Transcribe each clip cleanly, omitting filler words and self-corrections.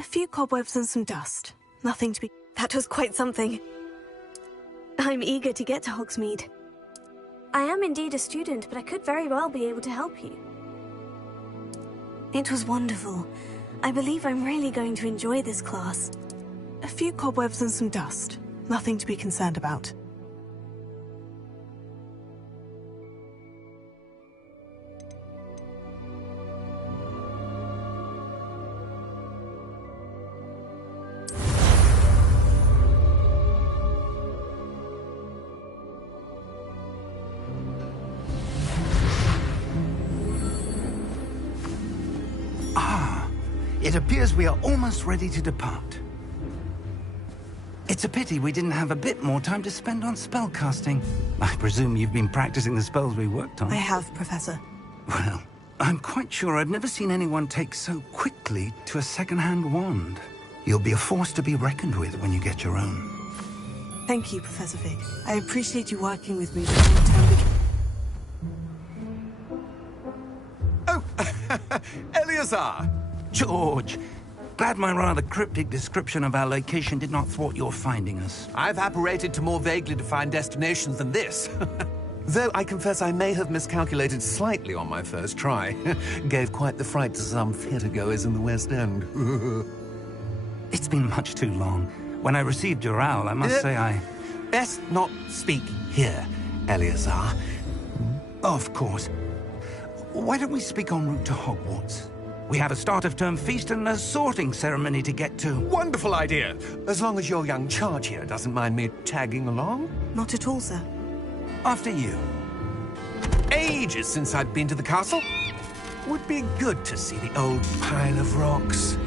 A few cobwebs and some dust. Nothing to be... That was quite something. I'm eager to get to Hogsmeade. I am indeed a student, but I could very well be able to help you. It was wonderful. I believe I'm really going to enjoy this class. A few cobwebs and some dust. Nothing to be concerned about. It appears we are almost ready to depart. It's a pity we didn't have a bit more time to spend on spellcasting. I presume you've been practicing the spells we worked on. I have, Professor. Well, I'm quite sure I've never seen anyone take so quickly to a second-hand wand. You'll be a force to be reckoned with when you get your own. Thank you, Professor Fig. I appreciate you working with me before the term begins. Oh, Eleazar! George, glad my rather cryptic description of our location did not thwart your finding us. I've apparated to more vaguely defined destinations than this. Though I confess I may have miscalculated slightly on my first try. Gave quite the fright to some theatre-goers in the West End. It's been much too long. When I received your owl, I must say I... Best not speak here, Eleazar. Of course. Why don't we speak en route to Hogwarts? We have a start-of-term feast and a sorting ceremony to get to. Wonderful idea! As long as your young charge here doesn't mind me tagging along. Not at all, sir. After you. Ages since I'd been to the castle. Would be good to see the old pile of rocks.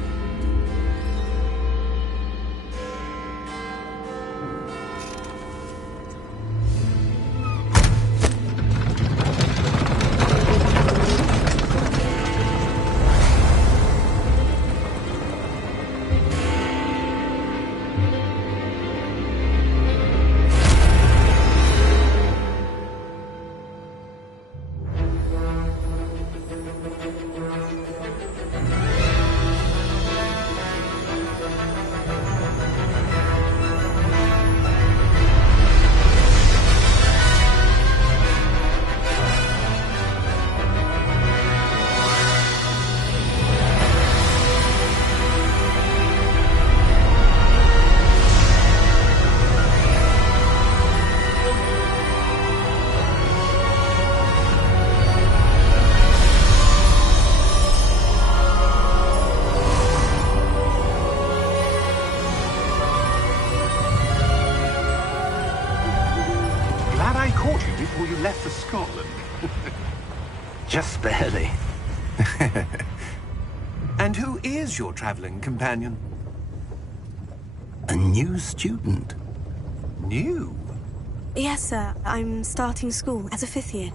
Before you left for Scotland. Just barely. And who is your traveling companion? A new student. New? Yes, sir. I'm starting school as a 5th year.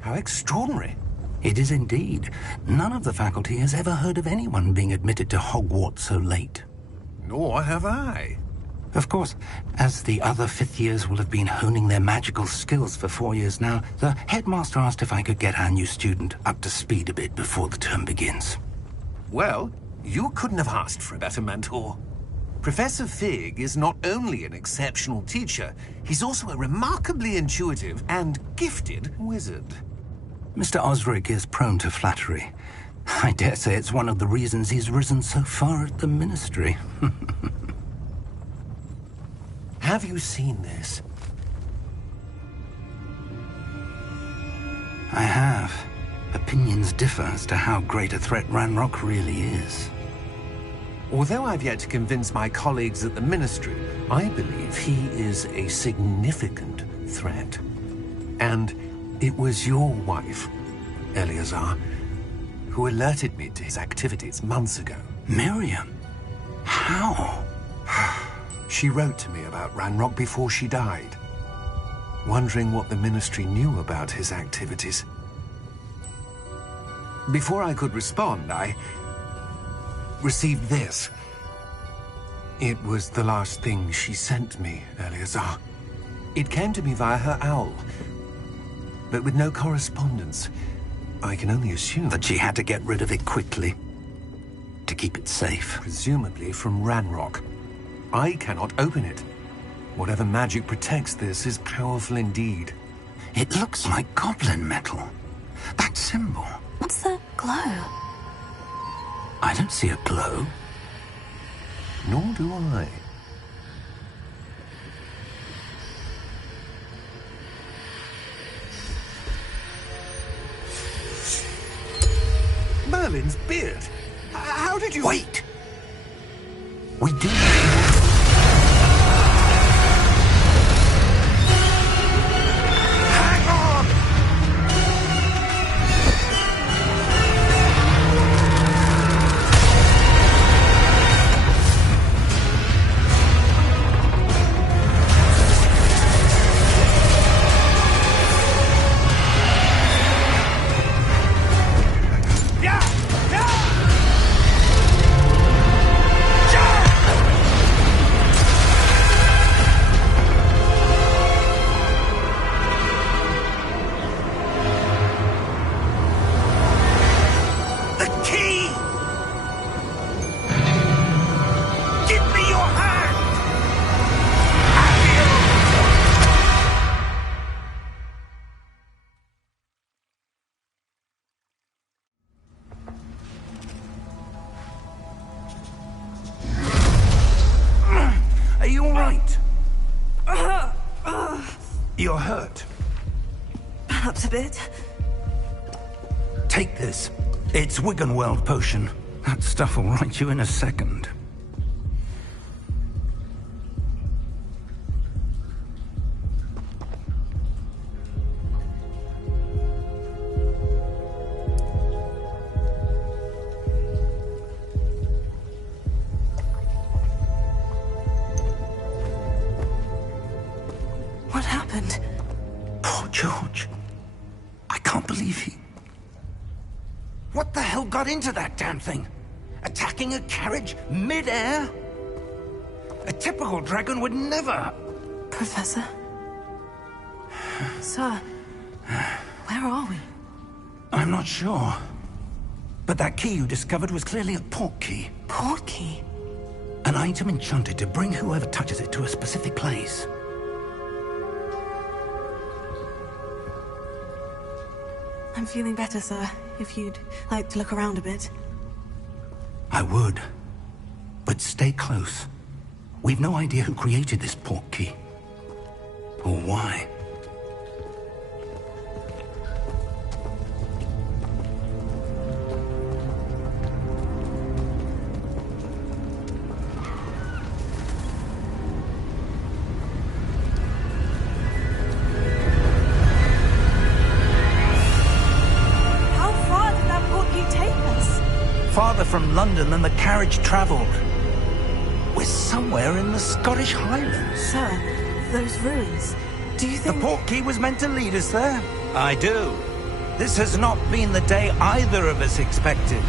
How extraordinary. It is indeed. None of the faculty has ever heard of anyone being admitted to Hogwarts so late. Nor have I. Of course, as the other 5th years will have been honing their magical skills for 4 years now, the headmaster asked if I could get our new student up to speed a bit before the term begins. Well, you couldn't have asked for a better mentor. Professor Fig is not only an exceptional teacher, he's also a remarkably intuitive and gifted wizard. Mr. Osric is prone to flattery. I dare say it's one of the reasons he's risen so far at the Ministry. Have you seen this? I have. Opinions differ as to how great a threat Ranrock really is. Although I've yet to convince my colleagues at the Ministry, I believe he is a significant threat. And it was your wife, Eleazar, who alerted me to his activities months ago. Miriam? How? She wrote to me about Ranrock before she died, wondering what the Ministry knew about his activities. Before I could respond, I received this. It was the last thing she sent me, Eleazar. It came to me via her owl, but with no correspondence. I can only assume that she had to get rid of it quickly. to keep it safe. Presumably from Ranrock. I cannot open it. Whatever magic protects this is powerful indeed. It looks like goblin metal. That symbol. What's that glow? I don't see a glow. Nor do I. Merlin's beard. How did you... Wait! We do... Hang on! You're hurt. Perhaps a bit. Take this. It's Wiggenweld potion. That stuff will right you in a second. What happened? Poor George. I can't believe he... What the hell got into that damn thing? Attacking a carriage mid-air? A typical dragon would never... Professor? Sir, where are we? I'm not sure. But that key you discovered was clearly a port key. Port key? An item enchanted to bring whoever touches it to a specific place. I'm feeling better, sir. If you'd like to look around a bit. I would. But stay close. We've no idea who created this port key. Or why. Farther from London than the carriage travelled. We're somewhere in the Scottish Highlands. Sir, those ruins. Do you think... The port key was meant to lead us there? I do. This has not been the day either of us expected.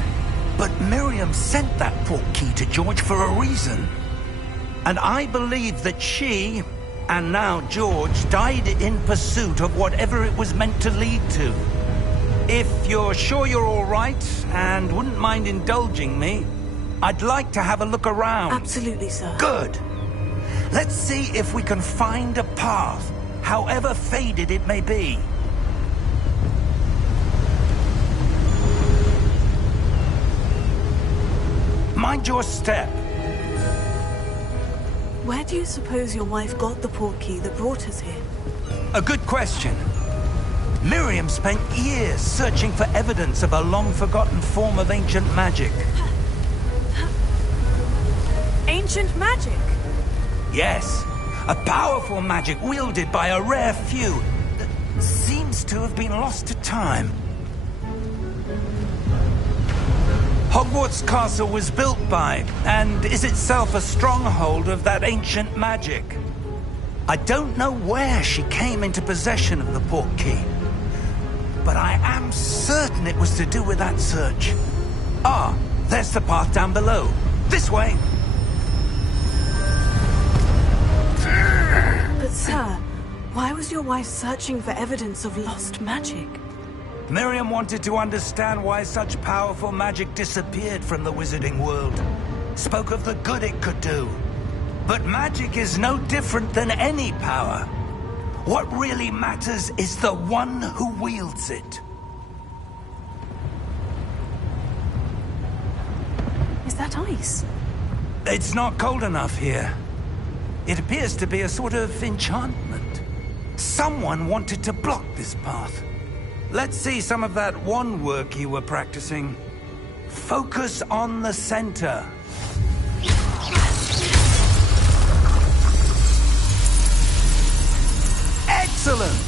But Miriam sent that port key to George for a reason. And I believe that she, and now George, died in pursuit of whatever it was meant to lead to. If you're sure you're all right, and wouldn't mind indulging me, I'd like to have a look around. Absolutely, sir. Good. Let's see if we can find a path, however faded it may be. Mind your step. Where do you suppose your wife got the port key that brought us here? A good question. Miriam spent years searching for evidence of a long-forgotten form of ancient magic. Ancient magic? Yes, a powerful magic wielded by a rare few that seems to have been lost to time. Hogwarts Castle was built by, and is itself a stronghold of that ancient magic. I don't know where she came into possession of the port key, but I am certain it was to do with that search. Ah, there's the path down below. This way. But sir, why was your wife searching for evidence of lost magic? Miriam wanted to understand why such powerful magic disappeared from the wizarding world. Spoke of the good it could do. But magic is no different than any power. What really matters is the one who wields it. Is that ice? It's not cold enough here. It appears to be a sort of enchantment. Someone wanted to block this path. Let's see some of that wand work you were practicing. Focus on the center. Excellent!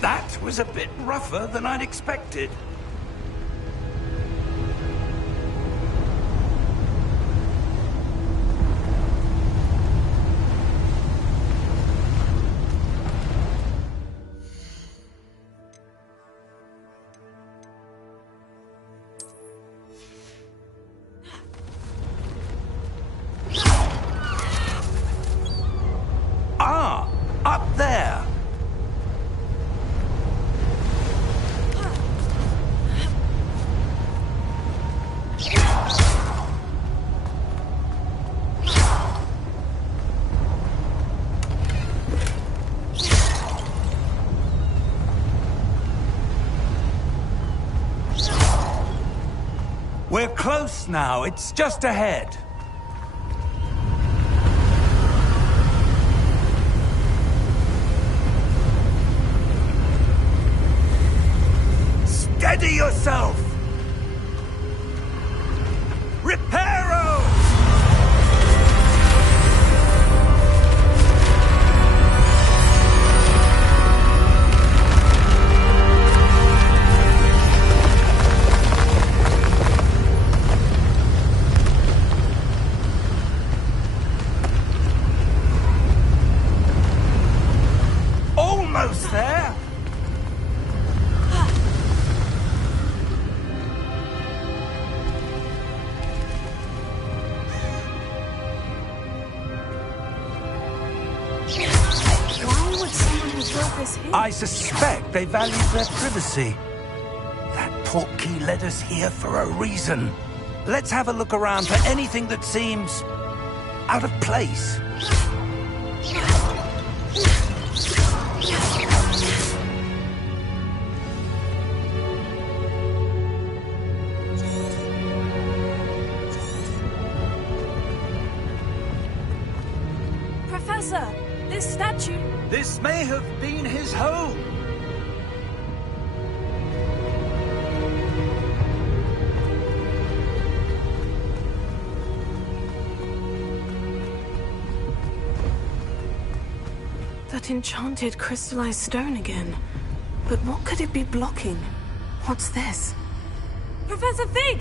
That was a bit rougher than I'd expected. Ah, up there. We're close now. It's just ahead. Steady yourself! Reparo! Almost there! Why would someone who built this here? I suspect they value their privacy. That portkey led us here for a reason. Let's have a look around for anything that seems out of place. Professor, this statue... This may have been his home. That enchanted crystallized stone again. But what could it be blocking? What's this? Professor Fig!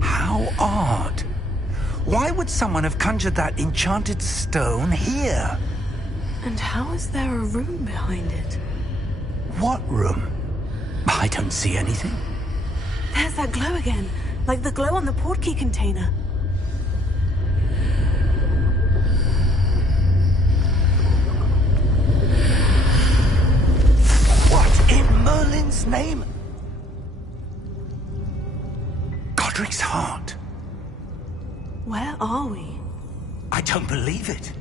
How odd. Why would someone have conjured that enchanted stone here? And how is there a room behind it? What room? I don't see anything. There's that glow again, like the glow on the portkey container. What in Merlin's name? Godric's heart. Where are we? I don't believe it.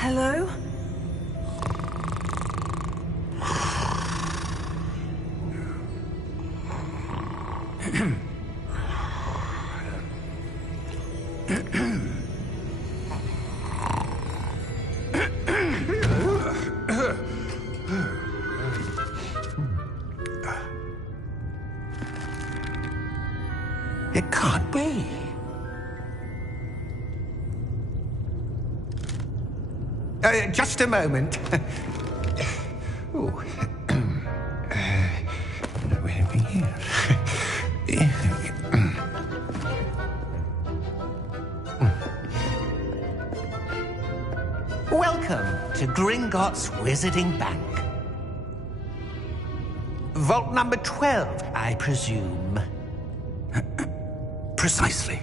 Hello? It can't be. Just a moment. Ooh. Where are we here? Welcome to Gringotts Wizarding Bank. Vault number 12, I presume. Precisely.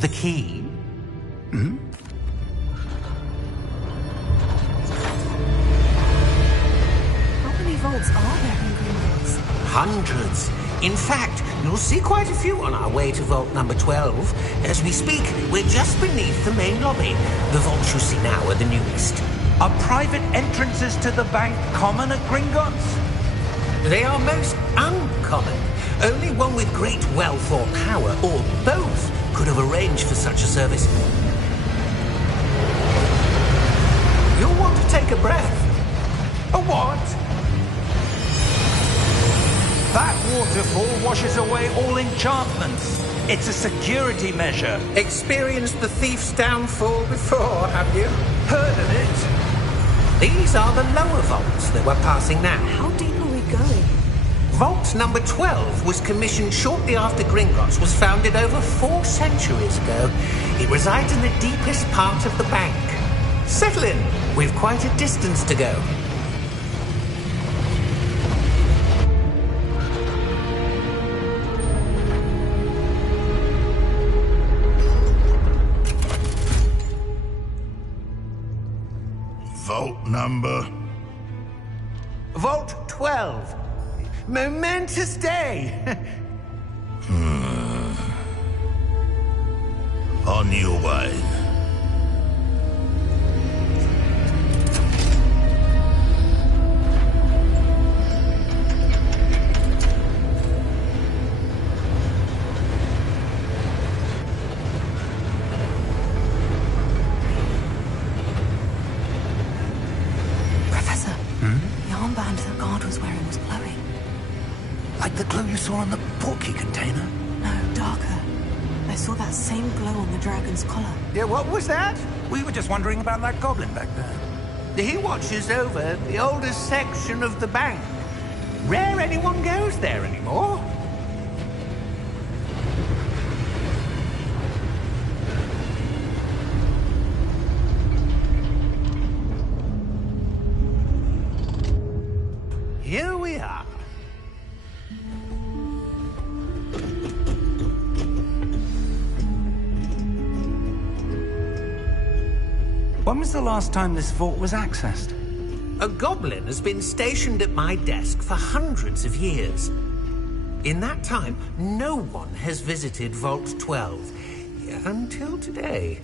The key? Hmm? How many vaults are there in Gringotts? Hundreds. In fact, you'll see quite a few on our way to vault number 12. As we speak, we're just beneath the main lobby. The vaults you see now are the newest. Are private entrances to the bank common at Gringotts? They are most uncommon. Only one with great wealth or power, or both, could have arranged for such a service. You'll want to take a breath. A what? That waterfall washes away all enchantments. It's a security measure. Experienced the thief's downfall before, have you? Heard of it? These are the lower vaults that we're passing now. How deep are we going? Vault number 12 was commissioned shortly after Gringotts was founded over 4 centuries ago. It resides in the deepest part of the bank. Settle in. We've quite a distance to go. Vault number? Vault 12. Momentous day. On your way. Professor, the armband that guard was wearing was glowing. Like the glow you saw on the portkey container? No, darker. I saw that same glow on the dragon's collar. Yeah, what was that? We were just wondering about that goblin back there. He watches over the oldest section of the bank. Rare anyone goes there anymore. Here we are. When was the last time this vault was accessed? A goblin has been stationed at my desk for hundreds of years. In that time, no one has visited Vault 12 until today.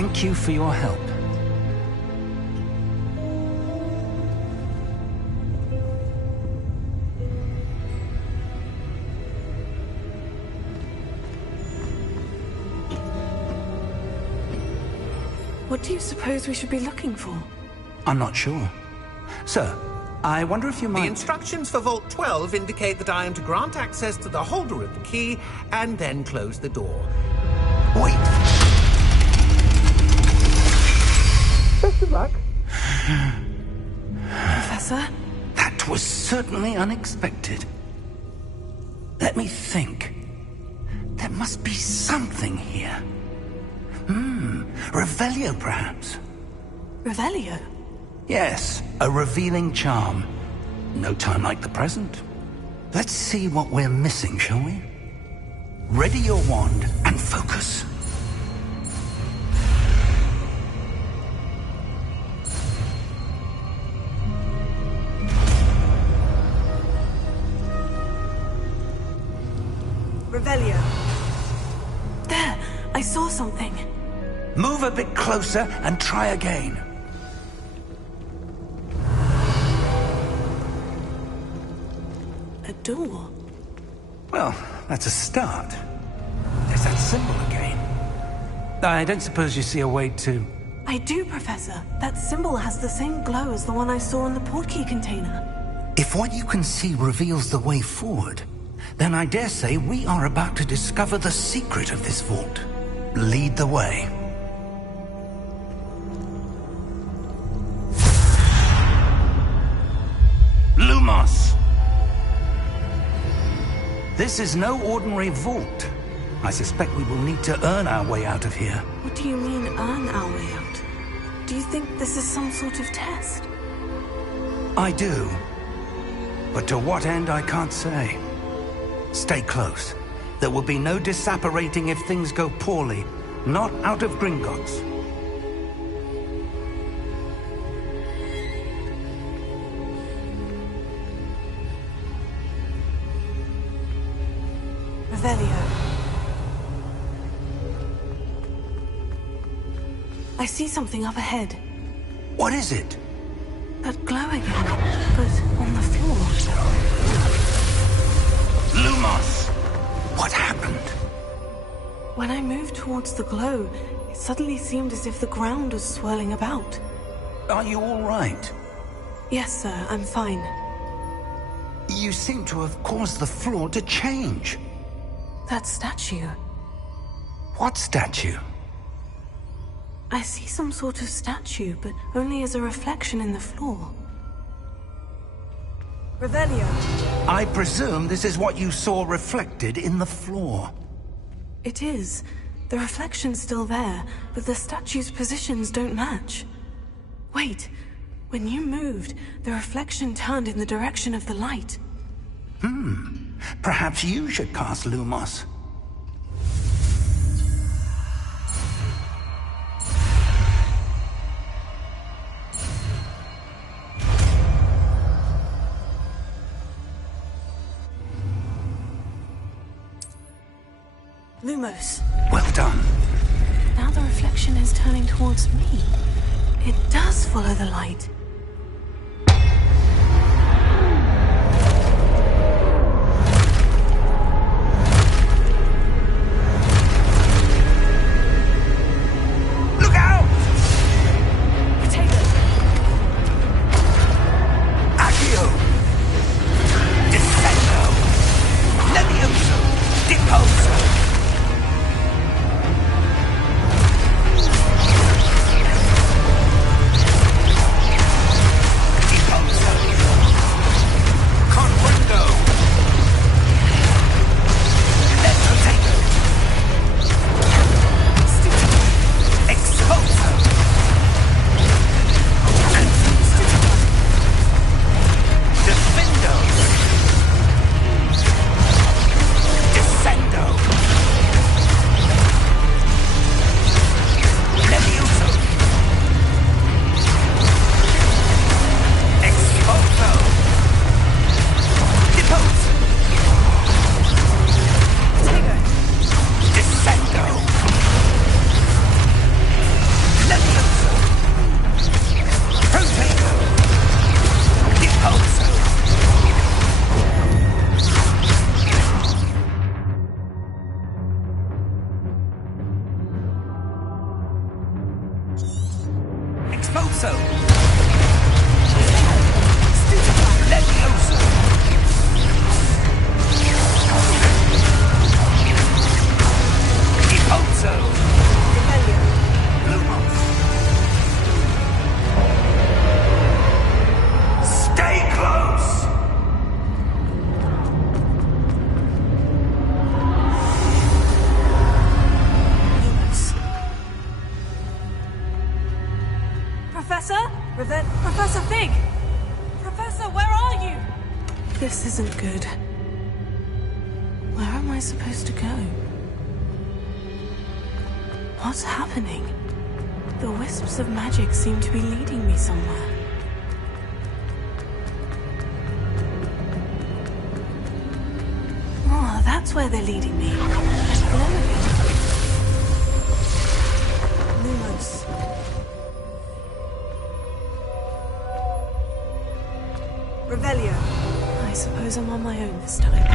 Thank you for your help. What do you suppose we should be looking for? I'm not sure. Sir, I wonder if you might... The instructions for Vault 12 indicate that I am to grant access to the holder of the key and then close the door. Wait! Best of luck. Professor? That was certainly unexpected. Let me think. There must be something here. Revelio, perhaps? Revelio? Yes, a revealing charm. No time like the present. Let's see what we're missing, shall we? Ready your wand and focus. Revelio. There, I saw something. Move a bit closer and try again. A door. Well, that's a start. There's that symbol again. I don't suppose you see a way to... I do, Professor. That symbol has the same glow as the one I saw in the portkey container. If what you can see reveals the way forward, then I dare say we are about to discover the secret of this vault. Lead the way. Lumos! This is no ordinary vault. I suspect we will need to earn our way out of here. What do you mean, earn our way out? Do you think this is some sort of test? I do. But to what end, I can't say. Stay close. There will be no disapparating if things go poorly. Not out of Gringotts. Revelio. I see something up ahead. What is it? That glow again, but on the floor. Lumos! What happened? When I moved towards the glow, it suddenly seemed as if the ground was swirling about. Are you all right? Yes, sir, I'm fine. You seem to have caused the floor to change. That statue. What statue? I see some sort of statue, but only as a reflection in the floor. Revelio. I presume this is what you saw reflected in the floor. It is. The reflection's still there, but the statue's positions don't match. Wait. When you moved, the reflection turned in the direction of the light. Perhaps you should cast Lumos. Lumos. Well done. Now the reflection is turning towards me. It does follow the light. Look out! Potato. Accio! Descendo! Levioso! Deposo! Impulso! Levioso! Impulso! Lumos! Stay close! Professor? Professor Fig! Professor, where are you? This isn't good. Where am I supposed to go? What's happening? The wisps of magic seem to be leading me somewhere. Oh, that's where they're leading me. I'm glowing. Lumos. Revelio. I suppose I'm on my own this time.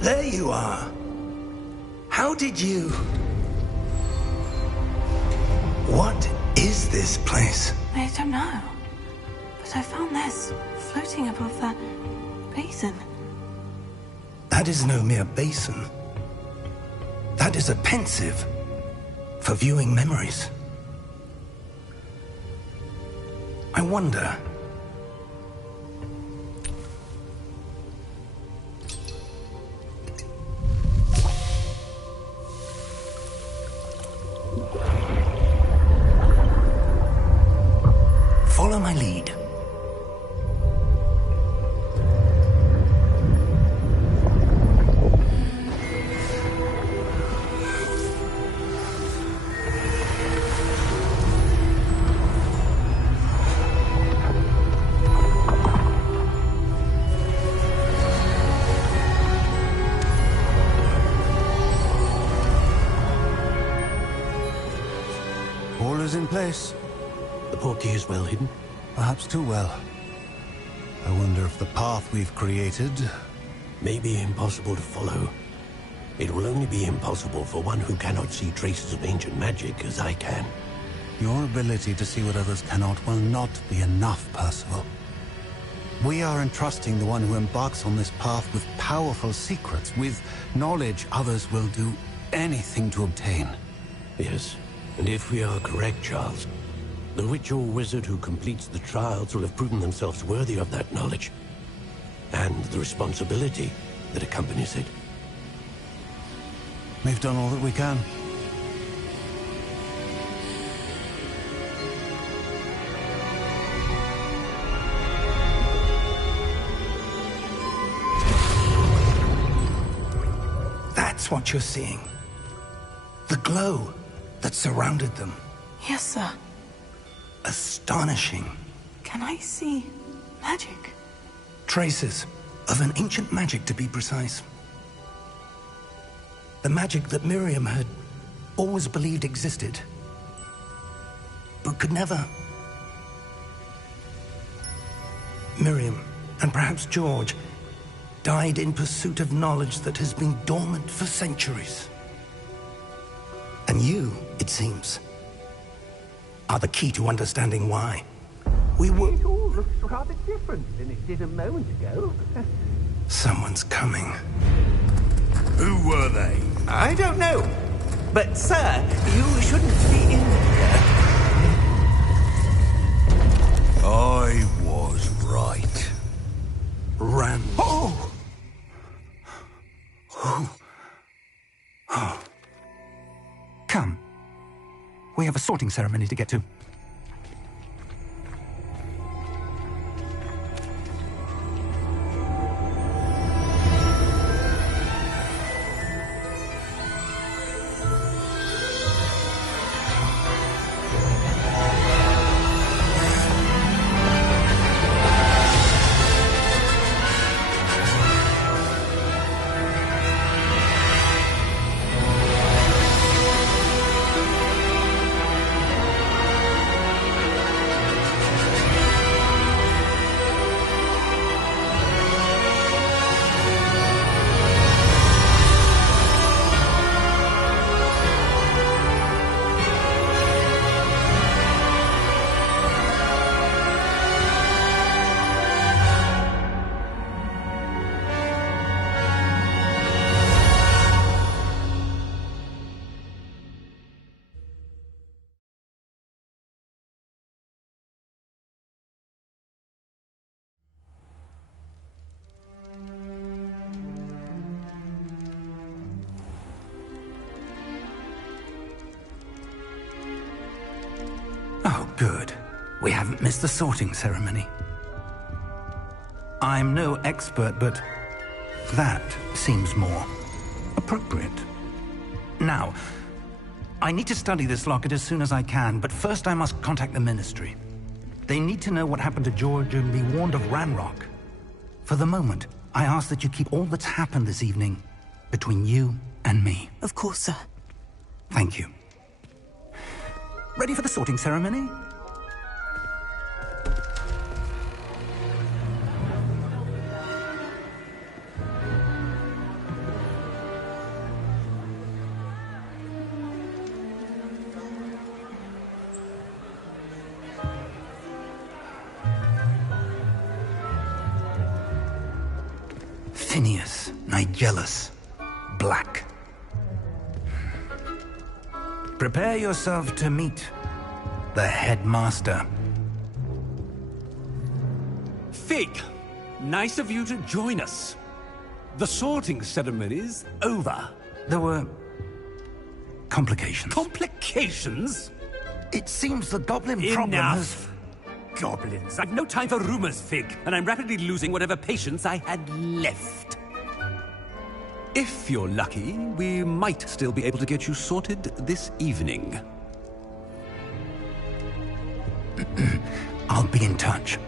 There you are. How did you... What is this place? I don't know. But I found this floating above that basin. That is no mere basin. That is a pensive for viewing memories. I wonder... Follow my lead. All is in place. The portkey is well hidden. Perhaps too well. I wonder if the path we've created... May be impossible to follow. It will only be impossible for one who cannot see traces of ancient magic as I can. Your ability to see what others cannot will not be enough, Percival. We are entrusting the one who embarks on this path with powerful secrets, with knowledge others will do anything to obtain. Yes, and if we are correct, Charles, The witch or wizard who completes the trials will have proven themselves worthy of that knowledge. And the responsibility that accompanies it. We've done all that we can. That's what you're seeing. The glow that surrounded them. Yes, sir. Astonishing. Can I see magic? Traces of an ancient magic, to be precise. The magic that Miriam had always believed existed, but could never. Miriam, and perhaps George, died in pursuit of knowledge that has been dormant for centuries. And you, it seems, are the key to understanding why. We were... It all looks rather different than it did a moment ago. Someone's coming. Who were they? I don't know. But, sir, you shouldn't be in here. I was right. Ran. Oh! Come. We have a sorting ceremony to get to. Oh, good. We haven't missed the sorting ceremony. I'm no expert, but that seems more appropriate. Now, I need to study this locket as soon as I can, but first I must contact the Ministry. They need to know what happened to George and be warned of Ranrock. For the moment, I ask that you keep all that's happened this evening between you and me. Of course, sir. Thank you. Ready for the sorting ceremony? Phineas, Nigellus, Black. Prepare yourself to meet the headmaster. Fig, nice of you to join us. The sorting ceremony's over. There were complications. Complications? It seems the goblin problem has... Enough! Goblins. I've no time for rumors, Fig, and I'm rapidly losing whatever patience I had left. If you're lucky, we might still be able to get you sorted this evening. I'll be in touch.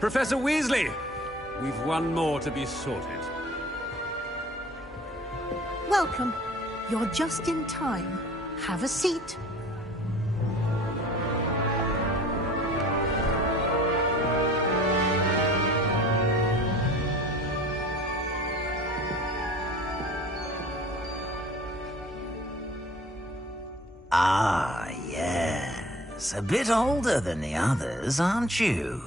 Professor Weasley, we've one more to be sorted. Welcome. You're just in time. Have a seat. Ah, yes. Yes, a bit older than the others, aren't you?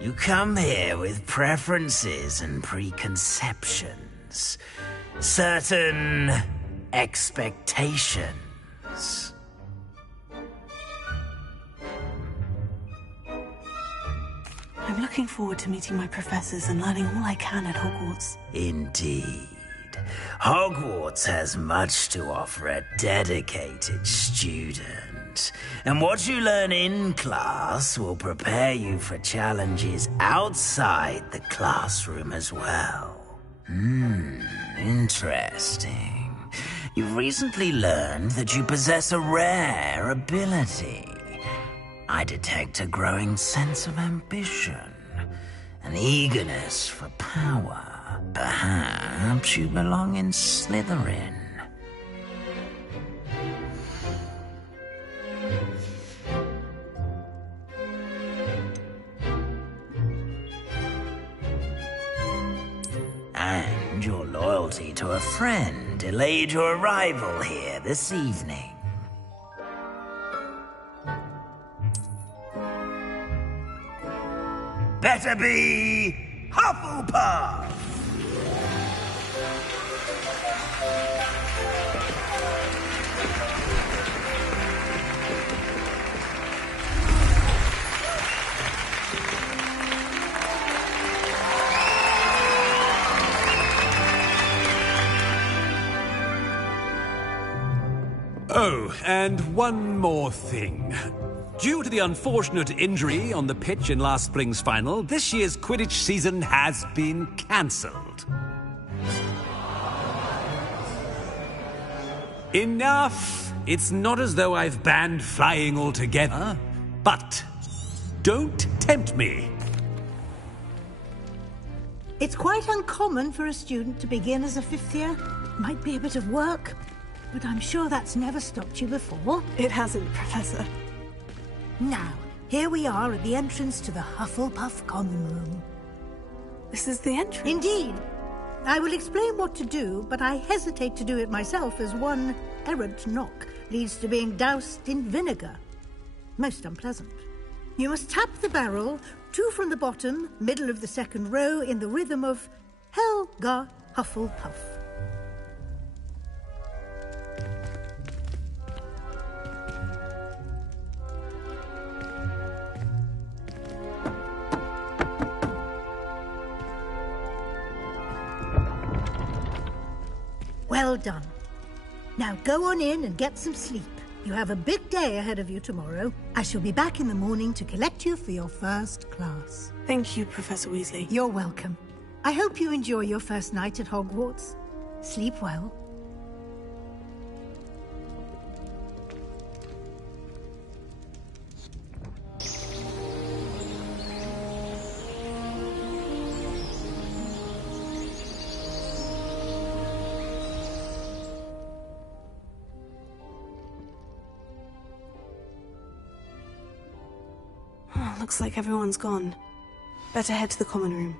You come here with preferences and preconceptions. Certain expectations. I'm looking forward to meeting my professors and learning all I can at Hogwarts. Indeed. Hogwarts has much to offer a dedicated student. And what you learn in class will prepare you for challenges outside the classroom as well. Interesting. You've recently learned that you possess a rare ability. I detect a growing sense of ambition, an eagerness for power. Perhaps you belong in Slytherin. And your loyalty to a friend delayed your arrival here this evening. Better be Hufflepuff! Oh, and one more thing. Due to the unfortunate injury on the pitch in last spring's final, this year's Quidditch season has been cancelled. Enough! It's not as though I've banned flying altogether, but don't tempt me. It's quite uncommon for a student to begin as a fifth year. Might be a bit of work, but I'm sure that's never stopped you before. It hasn't, Professor. Now, here we are at the entrance to the Hufflepuff Common Room. This is the entrance? Indeed. I will explain what to do, but I hesitate to do it myself as one errant knock leads to being doused in vinegar. Most unpleasant. You must tap the barrel, 2 from the bottom, middle of the second row, in the rhythm of Helga Hufflepuff. Well done. Now go on in and get some sleep. You have a big day ahead of you tomorrow. I shall be back in the morning to collect you for your first class. Thank you, Professor Weasley. You're welcome. I hope you enjoy your first night at Hogwarts. Sleep well. Looks like everyone's gone. Better head to the common room.